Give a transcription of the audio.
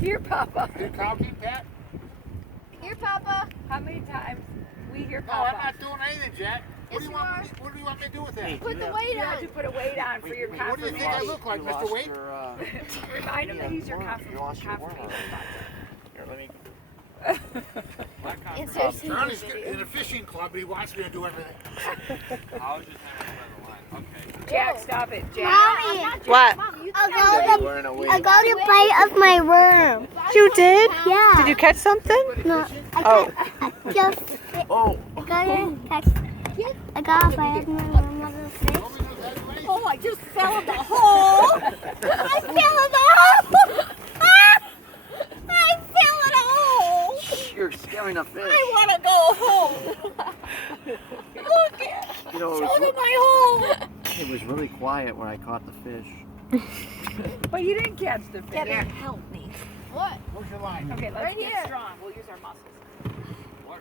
Here, Papa. You counting, Pat? Here, Papa. How many times we hear No, Papa? I'm not doing anything, Jack. What do you want me to do with that? Put the weight on. You have to put a weight on for your What do you confirmation. think I look like, Mr. Wade? Remind him that he's your You lost your confirmation worm. sponsor. Here, let me. Charlie's in a fishing club, but he wants me to do everything. I was just hanging by the line. Okay. Jack, stop it. Jack. Mommy, What? I got a bite of my worm. You did? Yeah. Did you catch something? No, Oh. I just Oh. I got a bite of my mother's fish. Oh, I just fell in the hole. I fell in the hole. I fell in a hole. You're scaring a fish. I want to go home. Look at You know, Show me my hole. it was really quiet when I caught the fish. But you didn't catch the fish. Yeah. Help me. Where's your line? Okay, let's Right get here. strong. We'll use our muscles. What?